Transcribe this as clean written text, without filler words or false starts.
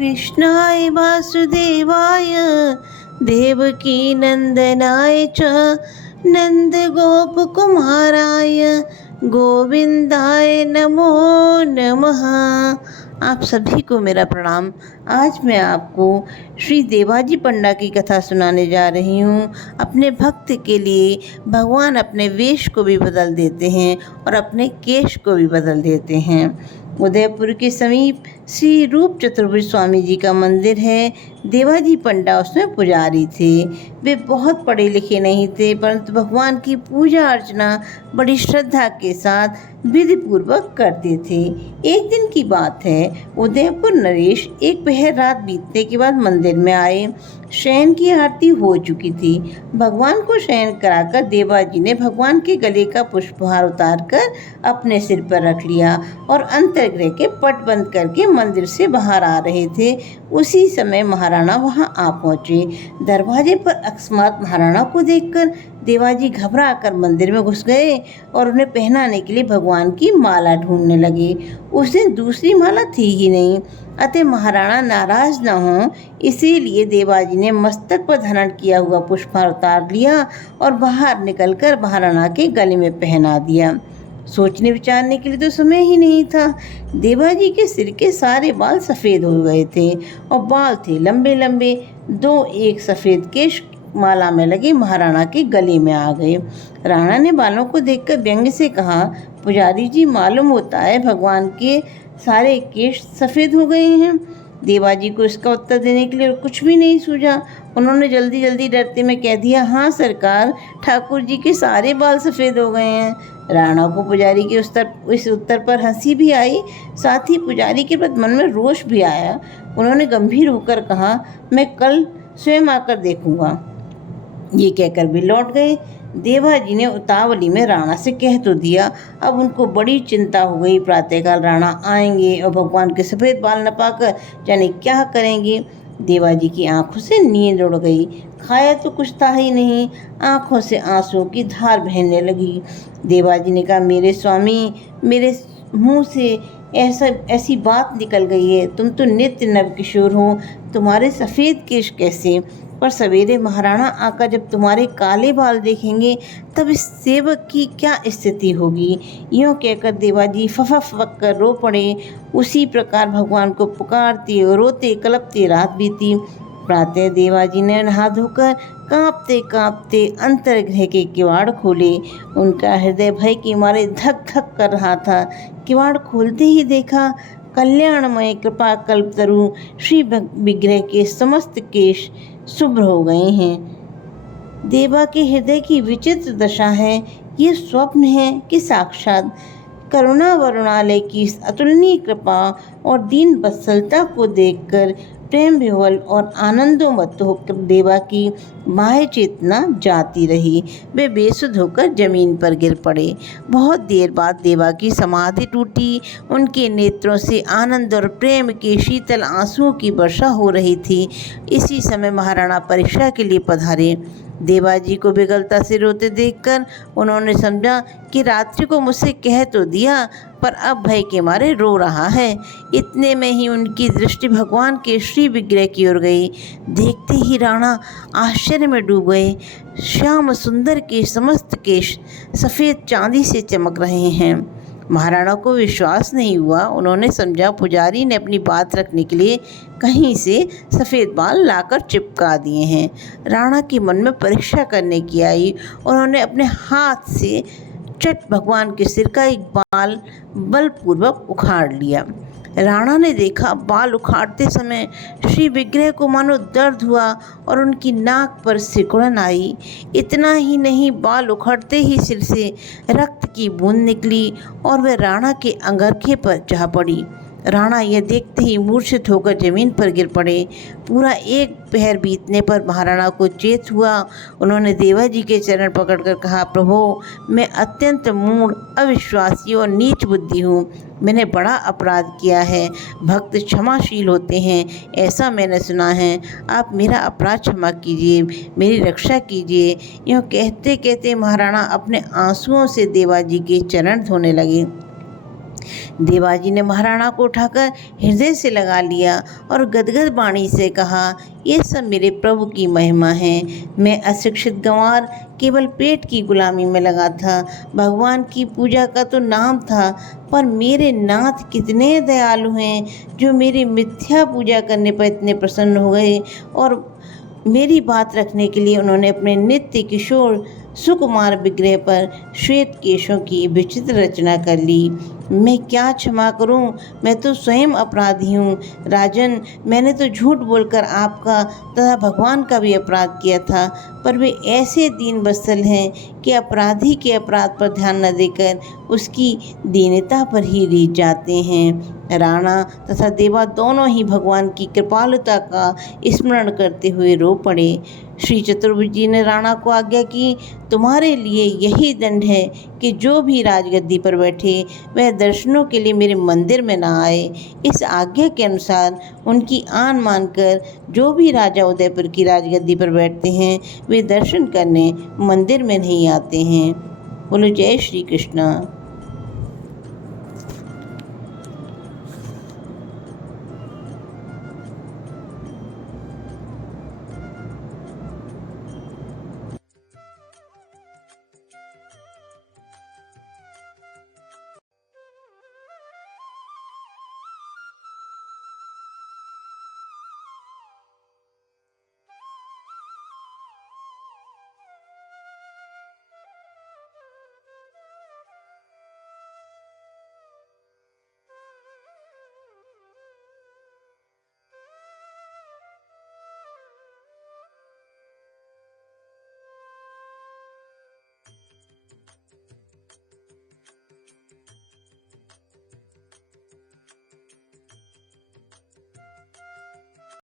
कृष्णाय वासुदेवाय देवकी नंदनाय च नंदगोपकुमाराय गोविंदाय नमो नमः। आप सभी को मेरा प्रणाम। आज मैं आपको श्री देवाजी पंडा की कथा सुनाने जा रही हूँ। अपने भक्त के लिए भगवान अपने वेश को भी बदल देते हैं और अपने केश को भी बदल देते हैं। उदयपुर के समीप श्री रूप चतुर्भुज स्वामी जी का मंदिर है। देवाजी पंडा उसमें पुजारी थे। वे बहुत पढ़े लिखे नहीं थे, परंतु भगवान की पूजा अर्चना बड़ी श्रद्धा के साथ विधि पूर्वक करते थे। एक दिन की बात है, उदयपुर नरेश एक पहर रात बीतने के बाद मंदिर में आए। शयन की आरती हो चुकी थी। भगवान को शयन कराकर देवाजी ने भगवान के गले का पुष्पहार उतारकर अपने सिर पर रख लिया और अंतर्गृह के पट बंद करके मंदिर से बाहर आ रहे थे। उसी समय महाराणा वहां आ पहुंचे। दरवाजे पर अकस्मात महाराणा को देखकर देवाजी घबरा कर मंदिर में घुस गए और उन्हें पहनाने के लिए भगवान की माला ढूंढने लगे। उस दिन दूसरी माला थी ही नहीं, अतः महाराणा नाराज न हो इसीलिए देवाजी ने मस्तक पर धारण किया हुआ पुष्पहार उतार लिया और बाहर निकलकर महाराणा के गले में पहना दिया। सोचने विचारने के लिए तो समय ही नहीं था। देवाजी के सिर के सारे बाल सफ़ेद हो गए थे और बाल थे लंबे लंबे। दो एक सफ़ेद केश माला में लगे महाराणा के गले में आ गए। राणा ने बालों को देखकर व्यंग्य से कहा, पुजारी जी, मालूम होता है भगवान के सारे केश सफ़ेद हो गए हैं। देवाजी को इसका उत्तर देने के लिए कुछ भी नहीं सूझा। उन्होंने जल्दी जल्दी डरते में कह दिया, हाँ सरकार, ठाकुर जी के सारे बाल सफ़ेद हो गए हैं। राणा को पुजारी के इस उत्तर पर हंसी भी आई, साथ ही पुजारी के प्रति मन में रोष भी आया। उन्होंने गंभीर होकर कहा, मैं कल स्वयं आकर देखूंगा। ये कहकर भी लौट गए। देवाजी ने उतावली में राणा से कह तो दिया। अब उनको बड़ी चिंता हो गई। प्रातःकाल राणा आएंगे और भगवान के सफ़ेद बाल न पाकर जाने क्या करेंगे। देवाजी की आंखों से नींद उड़ गई। खाया तो कुछ था ही नहीं। आंखों से आंसुओं की धार बहने लगी। देवाजी ने कहा, मेरे स्वामी, मेरे मुंह से ऐसी बात निकल गई है। तुम तो नित्य नवकिशोर हो, तुम्हारे सफ़ेद केश कैसे? पर सवेरे महाराणा आकर जब तुम्हारे काले बाल देखेंगे तब इस सेवक की क्या स्थिति होगी? यूँ कहकर देवाजी फफक कर रो पड़े। उसी प्रकार भगवान को पुकारते और रोते कलपते रात बीती। प्रातः देवाजी ने नहा धोकर कांपते कांपते अंतर्गृह के किवाड़ खोले। उनका हृदय भय के मारे धक धक कर रहा था। किवाड़ खोलते ही देखा कल्याणमय कृपा कल्पतरु श्री विग्रह के समस्त केश शुभ्र हो गए हैं। देवा के हृदय की विचित्र दशा है। ये स्वप्न है कि साक्षात? करुणा वरुणालय की अतुलनीय कृपा और दीन वत्सलता को देखकर प्रेम विह्वल और आनंदोन्मत्त होकर देवा की बाह्य चेतना जाती रही। वे बेसुध होकर जमीन पर गिर पड़े। बहुत देर बाद देवा की समाधि टूटी। उनके नेत्रों से आनंद और प्रेम के शीतल आंसुओं की वर्षा हो रही थी। इसी समय महाराणा परीक्षा के लिए पधारे। देवाजी को विगलता से रोते देखकर उन्होंने समझा कि रात्रि को मुझसे कह तो दिया, पर अब भय के मारे रो रहा है। इतने में ही उनकी दृष्टि भगवान के श्री विग्रह की ओर गई। देखते ही राणा आश्चर्य में डूब गए। श्याम सुंदर के समस्त केश सफ़ेद चांदी से चमक रहे हैं। महाराणा को विश्वास नहीं हुआ। उन्होंने समझा पुजारी ने अपनी बात रखने के लिए कहीं से सफ़ेद बाल लाकर चिपका दिए हैं। राणा के मन में परीक्षा करने की आई। उन्होंने अपने हाथ से चट भगवान के सिर का एक बाल बलपूर्वक उखाड़ लिया। राणा ने देखा बाल उखाड़ते समय श्री विग्रह को मानो दर्द हुआ और उनकी नाक पर सिकुड़न आई। इतना ही नहीं, बाल उखड़ते ही सिर से रक्त की बूंद निकली और वह राणा के अंगरखे पर जा पड़ी। राणा यह देखते ही मूर्छित होकर जमीन पर गिर पड़े। पूरा एक पहर बीतने पर महाराणा को चेत हुआ। उन्होंने देवाजी के चरण पकड़कर कहा, प्रभु, मैं अत्यंत मूढ़, अविश्वासी और नीच बुद्धि हूँ। मैंने बड़ा अपराध किया है। भक्त क्षमाशील होते हैं, ऐसा मैंने सुना है। आप मेरा अपराध क्षमा कीजिए, मेरी रक्षा कीजिए। यूँ कहते कहते महाराणा अपने आंसुओं से देवाजी के चरण धोने लगे। देवाजी ने महाराणा को उठाकर हृदय से लगा लिया और गदगद वाणी से कहा, ये सब मेरे प्रभु की महिमा है। मैं अशिक्षित गंवार केवल पेट की गुलामी में लगा था। भगवान की पूजा का तो नाम था, पर मेरे नाथ कितने दयालु हैं, जो मेरी मिथ्या पूजा करने पर इतने प्रसन्न हो गए और मेरी बात रखने के लिए उन्होंने अपने नित्य किशोर सुकुमार विग्रह पर श्वेत केशों की विचित्र रचना कर ली। मैं क्या क्षमा करूं? मैं तो स्वयं अपराधी हूँ। राजन, मैंने तो झूठ बोलकर आपका तथा भगवान का भी अपराध किया था, पर वे ऐसे दीन वत्सल हैं कि अपराधी के अपराध पर ध्यान न देकर उसकी दीनता पर ही रीझ जाते हैं। राणा तथा देवा दोनों ही भगवान की कृपालुता का स्मरण करते हुए रो पड़े। श्री चतुर्भुज ने राणा को आज्ञा की, तुम्हारे लिए यही दंड है कि जो भी राजगद्दी पर बैठे वह दर्शनों के लिए मेरे मंदिर में न आए। इस आज्ञा के अनुसार उनकी आन मानकर जो भी राजा उदयपुर की राजगद्दी पर बैठते हैं वे दर्शन करने मंदिर में नहीं आते हैं। बोलो जय श्री कृष्ण।